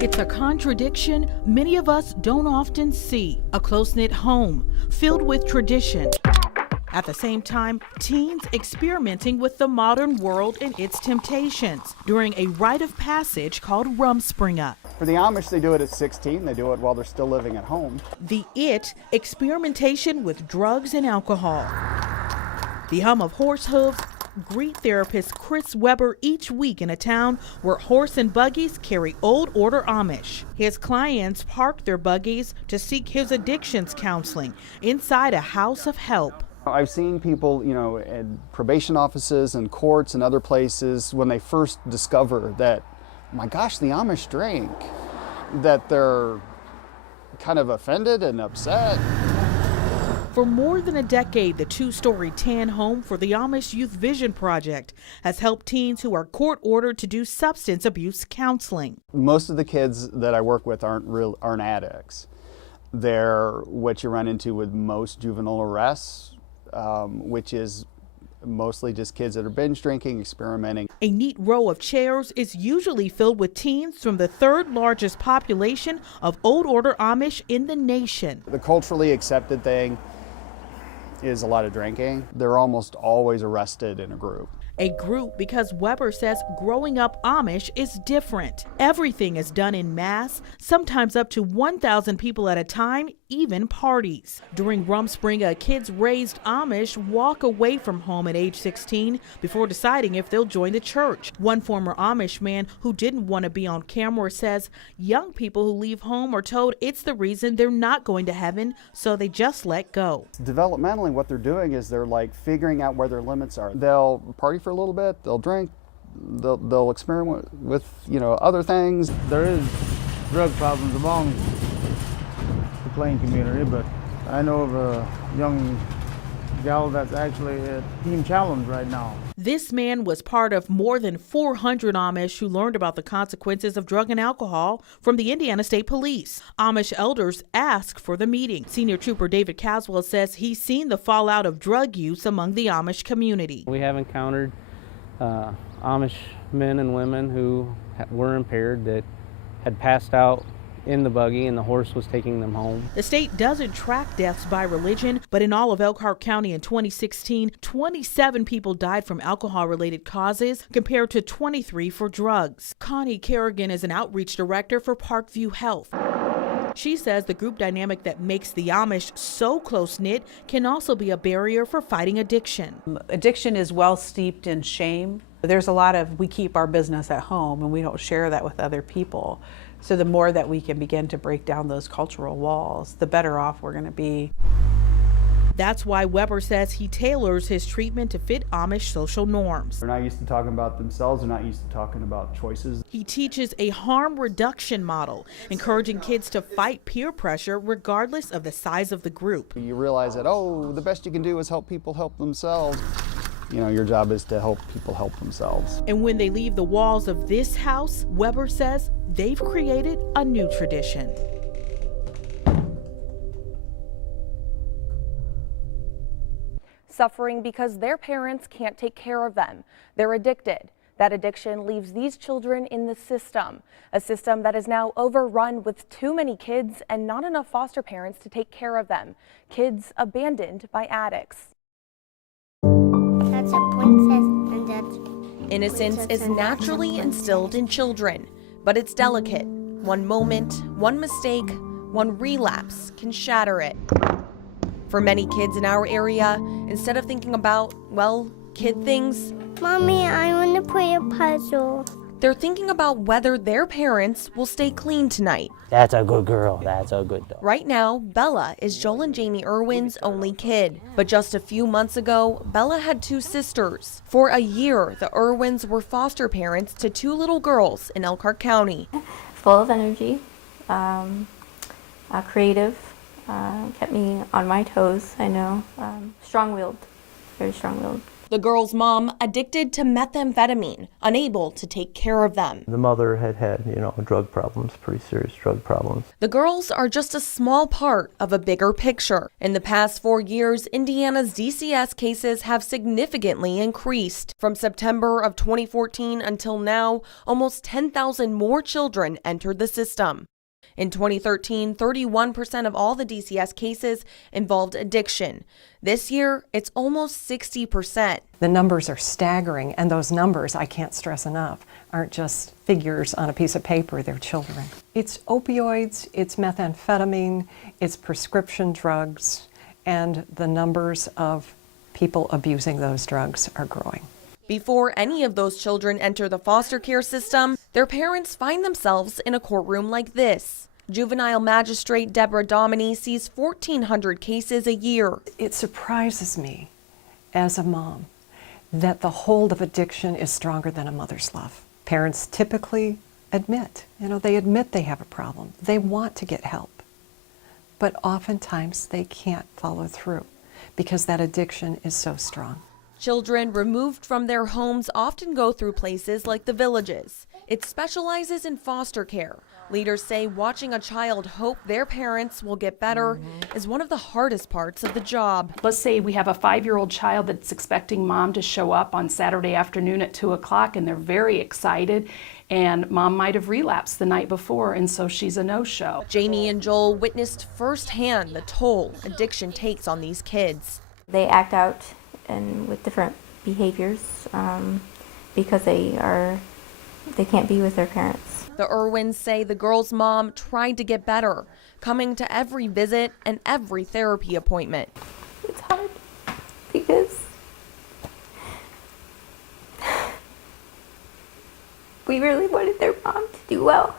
It's a contradiction many of us don't often see. A close-knit home filled with tradition. At the same time, teens experimenting with the modern world and its temptations during a rite of passage called Rumspringa. For the Amish, they do it at 16. They do it while they're still living at home. The experimentation with drugs and alcohol. The hum of horse hooves greet therapist Chris Weber each week in a town where horse and buggies carry old order Amish. His clients park their buggies to seek his addictions counseling inside a house of help. I've seen people, at probation offices and courts and other places when they first discover that, my gosh, the Amish drink, that they're kind of offended and upset. For more than a decade, the two-story tan home for the Amish Youth Vision Project has helped teens who are court-ordered to do substance abuse counseling. Most of the kids that I work with aren't addicts. They're what you run into with most juvenile arrests, which is mostly just kids that are binge drinking, experimenting. A neat row of chairs is usually filled with teens from the third largest population of old order Amish in the nation. The culturally accepted thing is a lot of drinking. They're almost always arrested in a group. A group because Weber says growing up Amish is different. Everything is done in mass, sometimes up to 1,000 people at a time, even parties. During Rumspringa, kids raised Amish walk away from home at age 16 before deciding if they'll join the church. One former Amish man who didn't want to be on camera says young people who leave home are told it's the reason they're not going to heaven, so they just let go. Developmentally, what they're doing is they're like figuring out where their limits are. They'll party for a little bit, they'll drink, they'll experiment with other things. There is drug problems among the Plain community, but I know of a young gal that's actually a teen challenge right now. This man was part of more than 400 Amish who learned about the consequences of drug and alcohol from the Indiana State Police. Amish elders asked for the meeting. Senior Trooper David Caswell says he's seen the fallout of drug use among the Amish community. We have encountered Amish men and women who were impaired that had passed out in the buggy and the horse was taking them home. The state doesn't track deaths by religion, but in all of Elkhart County in 2016, 27 people died from alcohol-related causes compared to 23 for drugs. Connie Kerrigan is an outreach director for Parkview Health. She says the group dynamic that makes the Amish so close-knit can also be a barrier for fighting addiction. Addiction is well steeped in shame. There's a lot of, we keep our business at home and we don't share that with other people. So the more that we can begin to break down those cultural walls, the better off we're going to be. That's why Weber says he tailors his treatment to fit Amish social norms. They're not used to talking about themselves, they're not used to talking about choices. He teaches a harm reduction model, encouraging kids to fight peer pressure regardless of the size of the group. You realize that, the best you can do is help people help themselves. Your job is to help people help themselves. And when they leave the walls of this house, Weber says they've created a new tradition. Suffering because their parents can't take care of them. They're addicted. That addiction leaves these children in the system, a system that is now overrun with too many kids and not enough foster parents to take care of them. Kids abandoned by addicts. That's a princess and that's... Innocence is naturally instilled in children, but it's delicate. One moment, one mistake, one relapse can shatter it. For many kids in our area, instead of thinking about, kid things, Mommy, I want to play a puzzle. They're thinking about whether their parents will stay clean tonight. That's a good girl. That's a good dog. Right now, Bella is Joel and Jamie Irwin's only kid. But just a few months ago, Bella had two sisters. For a year, the Irwins were foster parents to two little girls in Elkhart County. Full of energy, creative, kept me on my toes, I know. Strong-willed, very strong-willed. The girls' mom addicted to methamphetamine, unable to take care of them. The mother had, drug problems, pretty serious drug problems. The girls are just a small part of a bigger picture. In the past 4 years, Indiana's DCS cases have significantly increased. From September of 2014 until now, almost 10,000 more children entered the system. In 2013, 31% of all the DCS cases involved addiction. This year, it's almost 60%. The numbers are staggering, and those numbers, I can't stress enough, aren't just figures on a piece of paper, they're children. It's opioids, it's methamphetamine, it's prescription drugs, and the numbers of people abusing those drugs are growing. Before any of those children enter the foster care system, their parents find themselves in a courtroom like this. Juvenile Magistrate Deborah Dominy sees 1,400 cases a year. It surprises me as a mom that the hold of addiction is stronger than a mother's love. Parents typically admit, they admit they have a problem. They want to get help, but oftentimes they can't follow through because that addiction is so strong. Children removed from their homes often go through places like the Villages. It specializes in foster care. Leaders say watching a child hope their parents will get better is one of the hardest parts of the job. Let's say we have a 5-year-old child that's expecting mom to show up on Saturday afternoon at 2 o'clock, and they're very excited, and mom might have relapsed the night before, and so she's a no-show. Jamie and Joel witnessed firsthand the toll addiction takes on these kids. They act out and with different behaviors because they can't be with their parents. The Irwins say the girl's mom tried to get better, coming to every visit and every therapy appointment. It's hard because we really wanted their mom to do well,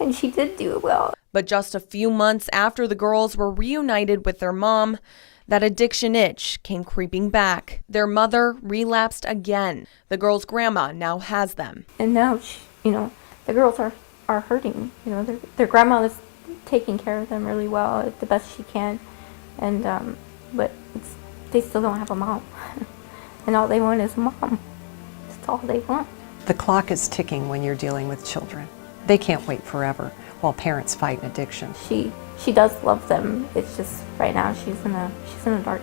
and she did do well. But just a few months after the girls were reunited with their mom, that addiction itch came creeping back. Their mother relapsed again. The girls' grandma now has them. And now, the girls are hurting. Their grandma is taking care of them really well, the best she can. And but they still don't have a mom. And all they want is a mom. That's all they want. The clock is ticking when you're dealing with children. They can't wait forever while parents fight an addiction. She does love them. It's just right now she's in a dark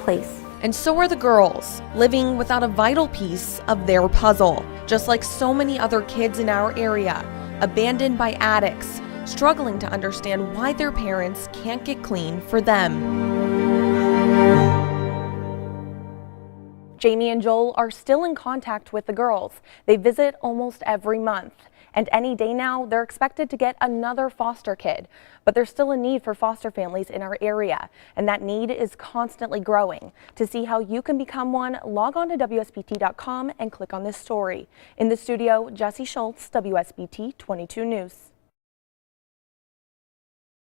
place. And so are the girls, living without a vital piece of their puzzle. Just like so many other kids in our area, abandoned by addicts, struggling to understand why their parents can't get clean for them. Jamie and Joel are still in contact with the girls. They visit almost every month. And any day now, they're expected to get another foster kid. But there's still a need for foster families in our area, and that need is constantly growing. To see how you can become one, log on to WSBT.com and click on this story. In the studio, Jesse Schultz, WSBT 22 News.